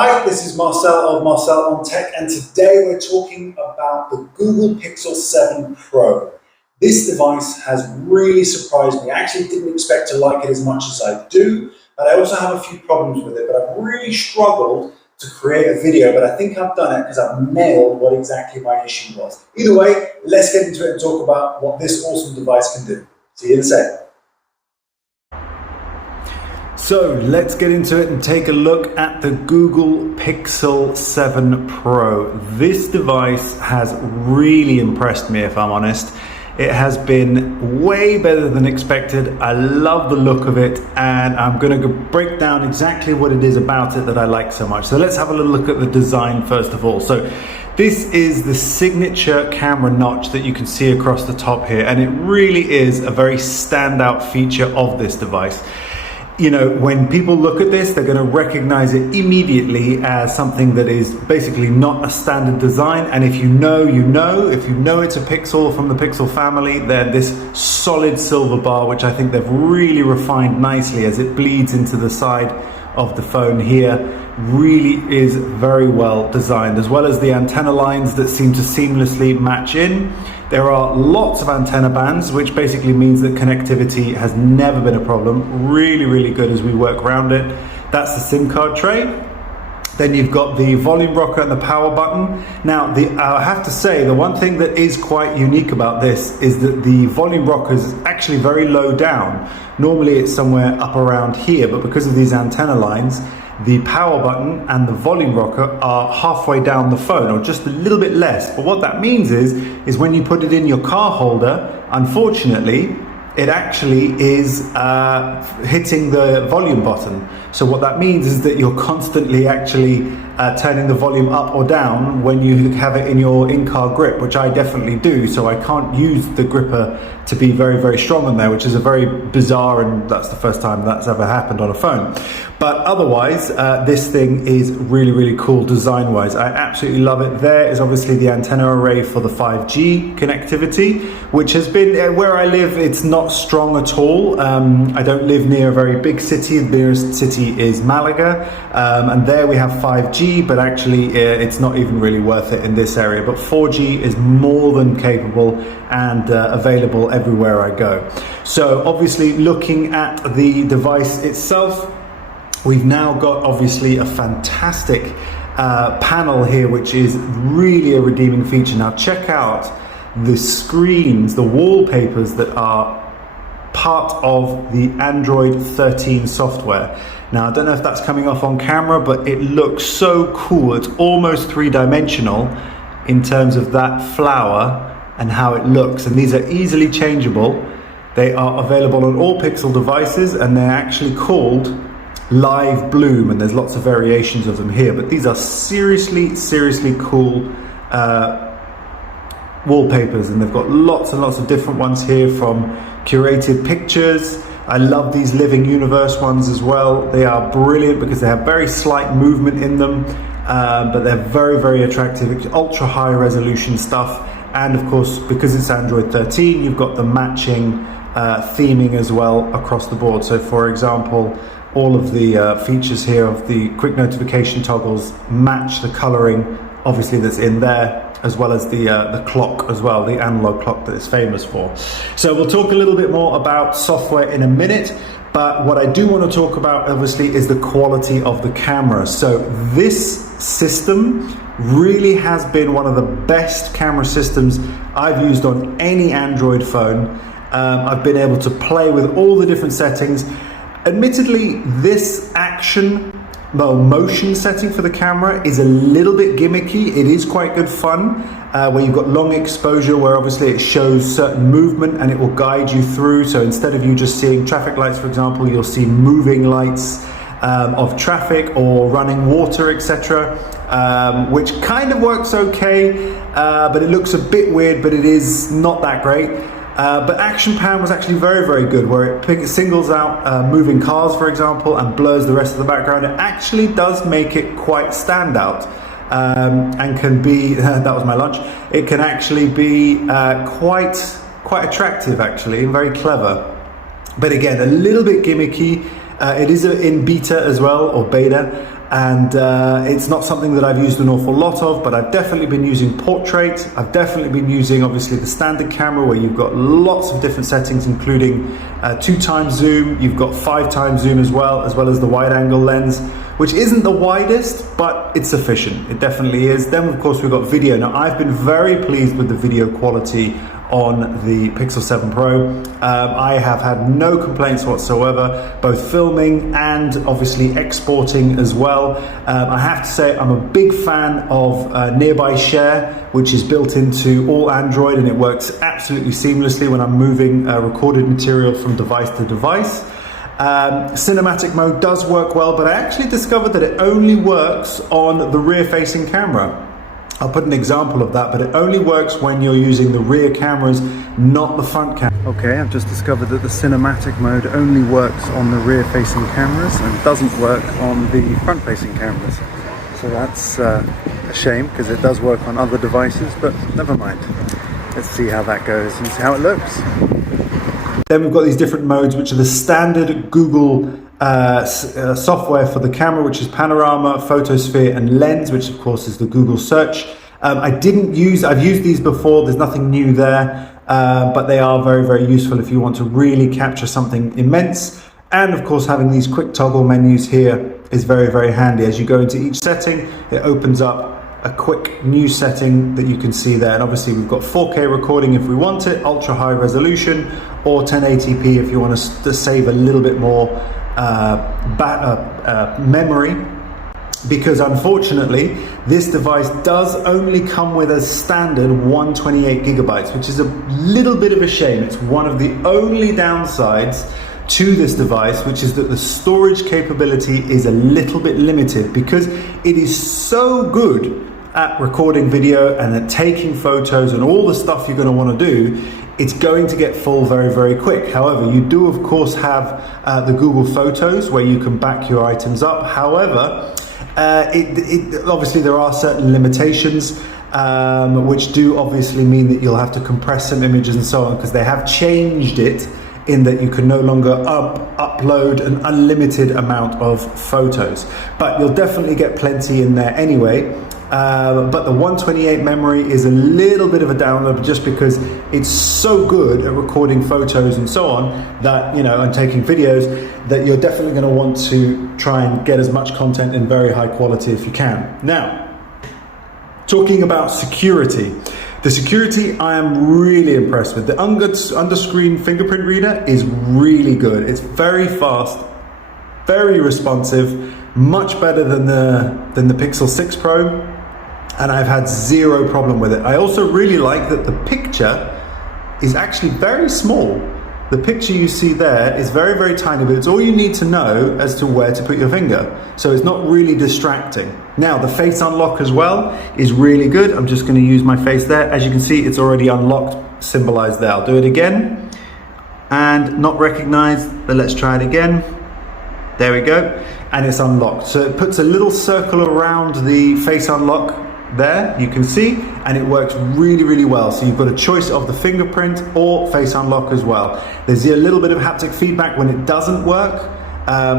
Hi, this is Marcel of Marcel on Tech, and today we're talking about the Google Pixel 7 Pro. This device has really surprised me. I actually didn't expect to like it as much as I do, but I also have a few problems with it. But I've really struggled to create a video, but I think I've done it because I've nailed what exactly my issue was. Either way, let's get into it and talk about what this awesome device can do. See you in a sec. So let's get into it and take a look at the Google Pixel 7 Pro. This device has really impressed me, if I'm honest. It has been way better than expected. I love the look of it, and I'm going to break down exactly what it is about it that I like so much. So let's have a little look at the design first of all. So this is the signature camera notch that you can see across the top here, and it really is a very standout feature of this device. You know, when people look at this, they're going to recognize it immediately as something that is basically not a standard design. And if you know, you know. If you know it's a Pixel from the Pixel family, then this solid silver bar, which I think they've really refined nicely as it bleeds into the side of the phone here, really is very well designed, as well as the antenna lines that seem to seamlessly match in. There are lots of antenna bands, which basically means that connectivity has never been a problem. Really, really good as we work around it. That's the SIM card tray. Then you've got the volume rocker and the power button. Now, I have to say, the one thing that is quite unique about this is that the volume rocker is actually very low down. Normally it's somewhere up around here, but because of these antenna lines, the power button and the volume rocker are halfway down the phone, or just a little bit less. But what that means is when you put it in your car holder, unfortunately, it actually is hitting the volume button. So what that means is that you're constantly actually turning the volume up or down when you have it in your in-car grip, which I definitely do. So I can't use the gripper to be very, very strong on there, which is a very bizarre, and that's the first time that's ever happened on a phone. But otherwise, this thing is really, really cool design-wise. I absolutely love it. There is obviously the antenna array for the 5G connectivity, which has been, where I live, it's not strong at all. I don't live near a very big city. The nearest city is Malaga, and there we have 5G, but actually it's not even really worth it in this area. But 4G is more than capable and available everywhere I go. So obviously, looking at the device itself, we've now got obviously a fantastic panel here, which is really a redeeming feature. Now check out the screens, the wallpapers that are part of the Android 13 software. Now I don't know if that's coming off on camera, but it looks so cool. It's almost three-dimensional in terms of that flower and how it looks. And these are easily changeable. They are available on all Pixel devices, and they're actually called Live Bloom, and there's lots of variations of them here, but these are seriously cool wallpapers, and they've got lots and lots of different ones here, from curated pictures. I love these living universe ones as well. They are brilliant because they have very slight movement in them, but they're very, very attractive. It's ultra high resolution stuff, and of course, because it's Android 13, you've got the matching theming as well across the board. So for example, all of the features here of the quick notification toggles match the coloring, obviously, that's in there, as well as the clock as well, the analog clock that it's famous for. So we'll talk a little bit more about software in a minute, but what I do want to talk about, obviously, is the quality of the camera. So this system really has been one of the best camera systems I've used on any Android phone. I've been able to play with all the different settings. Admittedly, this motion setting for the camera is a little bit gimmicky. It is quite good fun, where you've got long exposure, where obviously it shows certain movement and it will guide you through. So instead of you just seeing traffic lights, for example, you'll see moving lights of traffic or running water, etc., which kind of works okay, but it looks a bit weird, but it is not that great. But Action Pan was actually very, very good, where it singles out moving cars, for example, and blurs the rest of the background. It actually does make it quite stand out, and can be, that was my lunch, it can actually be quite attractive, actually, and very clever. But again, a little bit gimmicky. It is in beta as well, or beta, and it's not something that I've used an awful lot of, but I've definitely been using portrait. I've definitely been using obviously the standard camera where you've got lots of different settings, including 2x zoom. You've got 5x zoom as well as the wide angle lens, which isn't the widest, but it's sufficient. It definitely is. Then of course we've got video. Now I've been very pleased with the video quality on the Pixel 7 Pro. I have had no complaints whatsoever, both filming and obviously exporting as well. I have to say I'm a big fan of Nearby Share, which is built into all Android, and it works absolutely seamlessly when I'm moving recorded material from device to device. Cinematic mode does work well, but I actually discovered that it only works on the rear-facing camera. I'll put an example of that, but it only works when you're using the rear cameras, not the front camera. Okay, I've just discovered that the cinematic mode only works on the rear-facing cameras and doesn't work on the front-facing cameras. So that's a shame, because it does work on other devices, but never mind. Let's see how that goes and see how it looks. Then we've got these different modes, which are the standard Google software for the camera, which is panorama, photosphere, and lens, which of course is the Google search. I've used these before, there's nothing new there, but they are very, very useful if you want to really capture something immense. And of course, having these quick toggle menus here is very, very handy. As you go into each setting, it opens up a quick new setting that you can see there. And obviously we've got 4K recording if we want it, ultra high resolution, or 1080p if you want to save a little bit more memory, because unfortunately this device does only come with a standard 128 gigabytes, which is a little bit of a shame. It's one of the only downsides to this device, which is that the storage capability is a little bit limited, because it is so good at recording video and at taking photos and all the stuff you're going to want to do. It's going to get full very, very quick. However, you do of course have the Google Photos where you can back your items up. However, obviously there are certain limitations, which do obviously mean that you'll have to compress some images and so on, because they have changed it in that you can no longer upload an unlimited amount of photos. But you'll definitely get plenty in there anyway. But the 128 memory is a little bit of a download, just because it's so good at recording photos and so on, that, you know, and taking videos, that you're definitely going to want to try and get as much content in very high quality if you can. Now, talking about security. The security I am really impressed with. The under-screen fingerprint reader is really good. It's very fast, very responsive, much better than the Pixel 6 Pro. And I've had zero problem with it. I also really like that the picture is actually very small. The picture you see there is very, very tiny, but it's all you need to know as to where to put your finger. So it's not really distracting. Now, the face unlock as well is really good. I'm just gonna use my face there. As you can see, it's already unlocked, symbolized there. I'll do it again. And not recognized, but let's try it again. There we go. And it's unlocked. So it puts a little circle around the face unlock there, you can see, and it works really, really well. So you've got a choice of the fingerprint or face unlock as well. There's a little bit of haptic feedback when it doesn't work,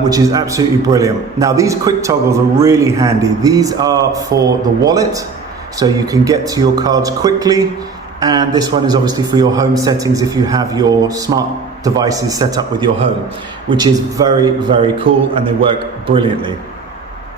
which is absolutely brilliant. Now, these quick toggles are really handy. These are for the wallet, so you can get to your cards quickly. And this one is obviously for your home settings if you have your smart devices set up with your home, which is very, very cool, and they work brilliantly.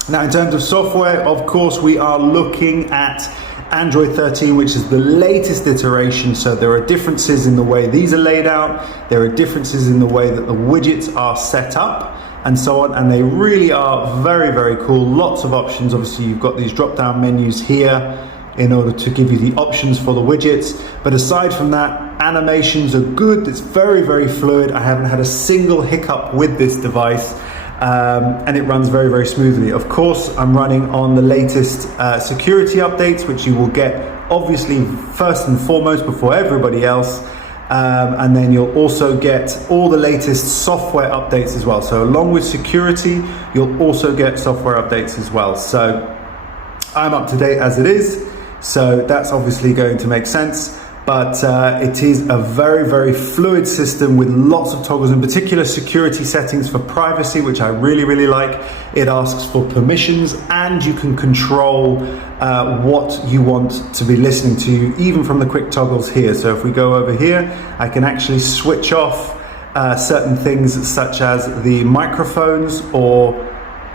Now, in terms of software, of course, we are looking at Android 13, which is the latest iteration. So there are differences in the way these are laid out. There are differences in the way that the widgets are set up and so on. And they really are very, very cool. Lots of options. Obviously, you've got these drop-down menus here in order to give you the options for the widgets. But aside from that, animations are good. It's very, very fluid. I haven't had a single hiccup with this device. And it runs very, very smoothly. Of course, I'm running on the latest security updates, which you will get obviously first and foremost before everybody else. And then you'll also get all the latest software updates as well. So along with security, you'll also get software updates as well. So I'm up to date as it is. So that's obviously going to make sense. but it is a very, very fluid system with lots of toggles, in particular security settings for privacy, which I really, really like. It asks for permissions, and you can control what you want to be listening to, even from the quick toggles here. So if we go over here, I can actually switch off certain things such as the microphones or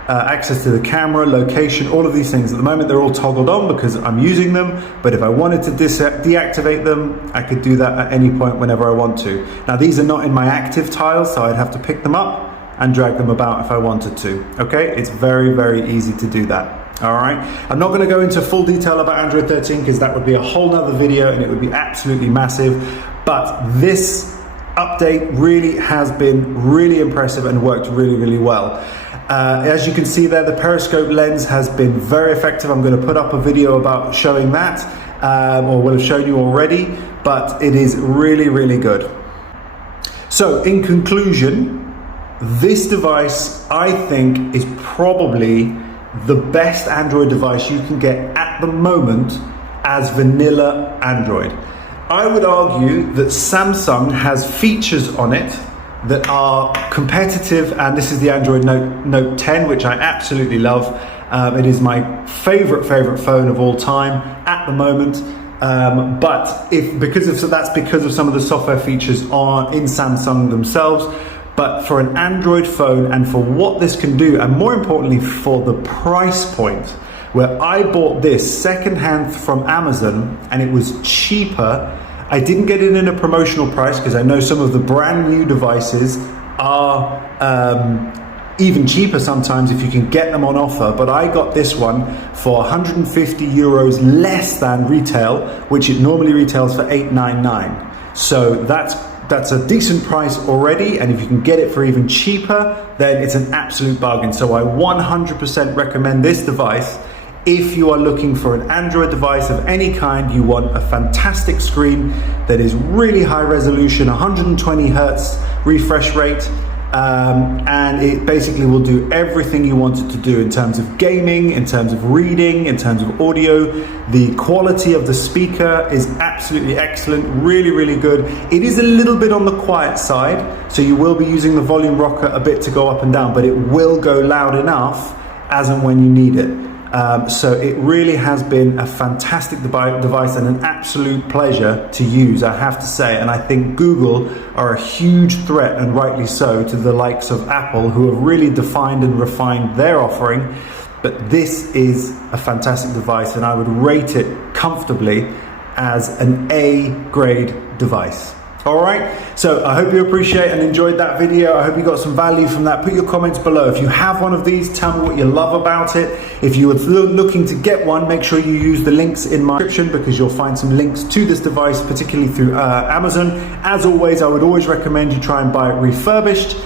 access to the camera, location, all of these things. At the moment they're all toggled on because I'm using them, but if I wanted to deactivate them, I could do that at any point whenever I want to. Now these are not in my active tiles, so I'd have to pick them up and drag them about if I wanted to. Okay, it's very, very easy to do that. All right, I'm not going to go into full detail about Android 13 because that would be a whole nother video and it would be absolutely massive, but this update really has been really impressive and worked really, really well. As you can see there, the periscope lens has been very effective. I'm going to put up a video about showing that, or will have shown you already, but it is really, really good. So in conclusion, this device I think is probably the best Android device you can get at the moment as vanilla Android. I would argue that Samsung has features on it that are competitive, and this is the Android Note 10, which I absolutely love. It is my favorite phone of all time at the moment. But that's because of some of the software features in Samsung themselves. But for an Android phone and for what this can do, and more importantly for the price point, where I bought this secondhand from Amazon and it was cheaper. I didn't get it in a promotional price because I know some of the brand new devices are even cheaper sometimes if you can get them on offer, but I got this one for 150 euros less than retail, which it normally retails for 899. So that's a decent price already, and if you can get it for even cheaper, then it's an absolute bargain. So I 100% recommend this device. If you are looking for an Android device of any kind, you want a fantastic screen that is really high resolution, 120 Hertz refresh rate, and it basically will do everything you want it to do in terms of gaming, in terms of reading, in terms of audio. The quality of the speaker is absolutely excellent, really, really good. It is a little bit on the quiet side, so you will be using the volume rocker a bit to go up and down, but it will go loud enough as and when you need it. So it really has been a fantastic device and an absolute pleasure to use, I have to say. And I think Google are a huge threat, and rightly so, to the likes of Apple, who have really defined and refined their offering. But this is a fantastic device, and I would rate it comfortably as an A grade device. All right, so I hope you appreciate and enjoyed that video. I hope you got some value from that. Put your comments below. If you have one of these, tell me what you love about it. If you are looking to get one, make sure you use the links in my description, because you'll find some links to this device, particularly through Amazon. As always, I would always recommend you try and buy it refurbished,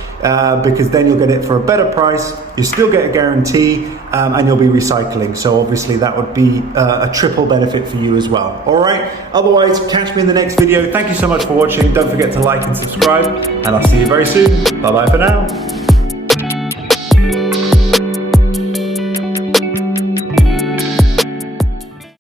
because then you'll get it for a better price. You still get a guarantee, and you'll be recycling. So obviously that would be a triple benefit for you as well. All right, otherwise, catch me in the next video. Thank you so much for watching. Don't forget to like and subscribe, and I'll see you very soon. Bye bye for now.